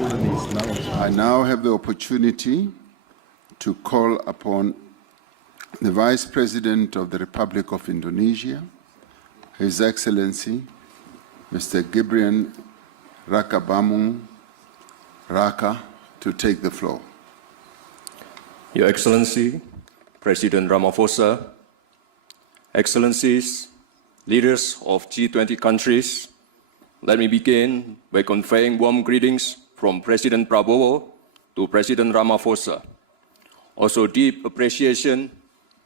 I now have the opportunity to call upon the Vice President of the Republic of Indonesia, His Excellency, Mr. Gibrian Rakabamung Raka, to take the floor. Your Excellency, President Ramaphosa, Excellencies, leaders of G20 countries, let me begin by conveying warm greetings from President Prabowo to President Ramaphosa. Also deep appreciation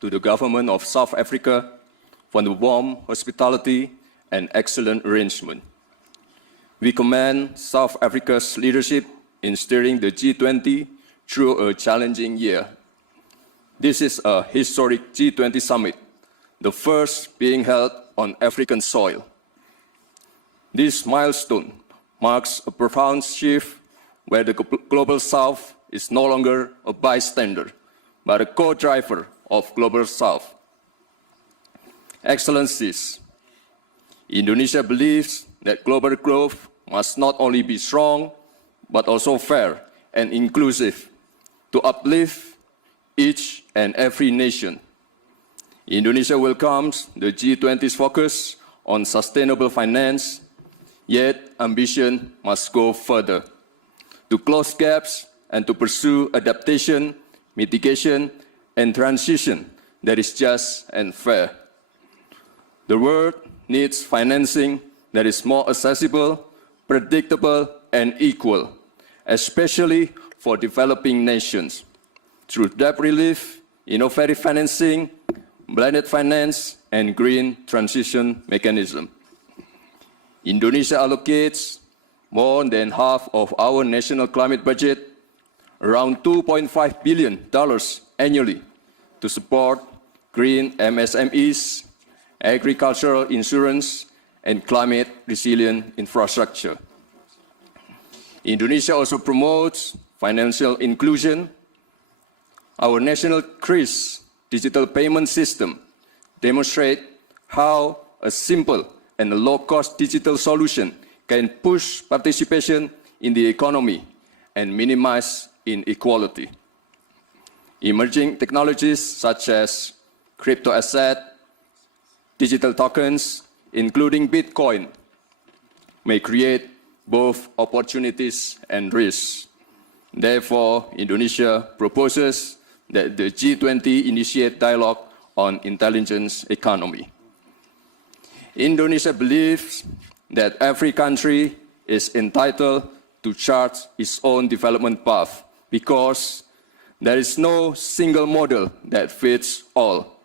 to the government of South Africa for the warm hospitality and excellent arrangement. We commend South Africa's leadership in steering the G20 through a challenging year. This is a historic G20 summit, the first being held on African soil. This milestone marks a profound shift where the Global South is no longer a bystander, but a co-driver of Global South. Excellencies, Indonesia believes that global growth must not only be strong, but also fair and inclusive to uplift each and every nation. Indonesia welcomes the G20's focus on sustainable finance, yet ambition must go further to close gaps and to pursue adaptation, mitigation, and transition that is just and fair. The world needs financing that is more accessible, predictable, and equal, especially for developing nations, through debt relief, innovative financing, blended finance, and green transition mechanism. Indonesia allocates more than half of our national climate budget, around $2.5 billion annually, to support green MSMEs, agricultural insurance, and climate-resilient infrastructure. Indonesia also promotes financial inclusion. Our national CRIS digital payment system demonstrates how a simple and a low-cost digital solution can push participation in the economy and minimize inequality. Emerging technologies such as crypto asset, digital tokens, including Bitcoin, may create both opportunities and risks. Therefore, Indonesia proposes that the G20 initiate dialogue on intelligence economy. Indonesia believes that every country is entitled to chart its own development path because there is no single model that fits all.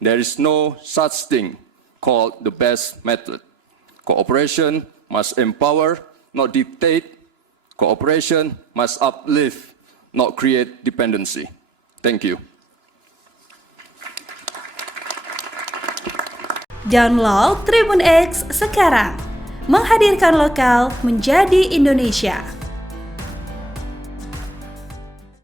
There is no such thing called the best method. Cooperation must empower, not dictate. Cooperation must uplift, not create dependency. Thank you. Download Tribun X sekarang, menghadirkan lokal menjadi Indonesia.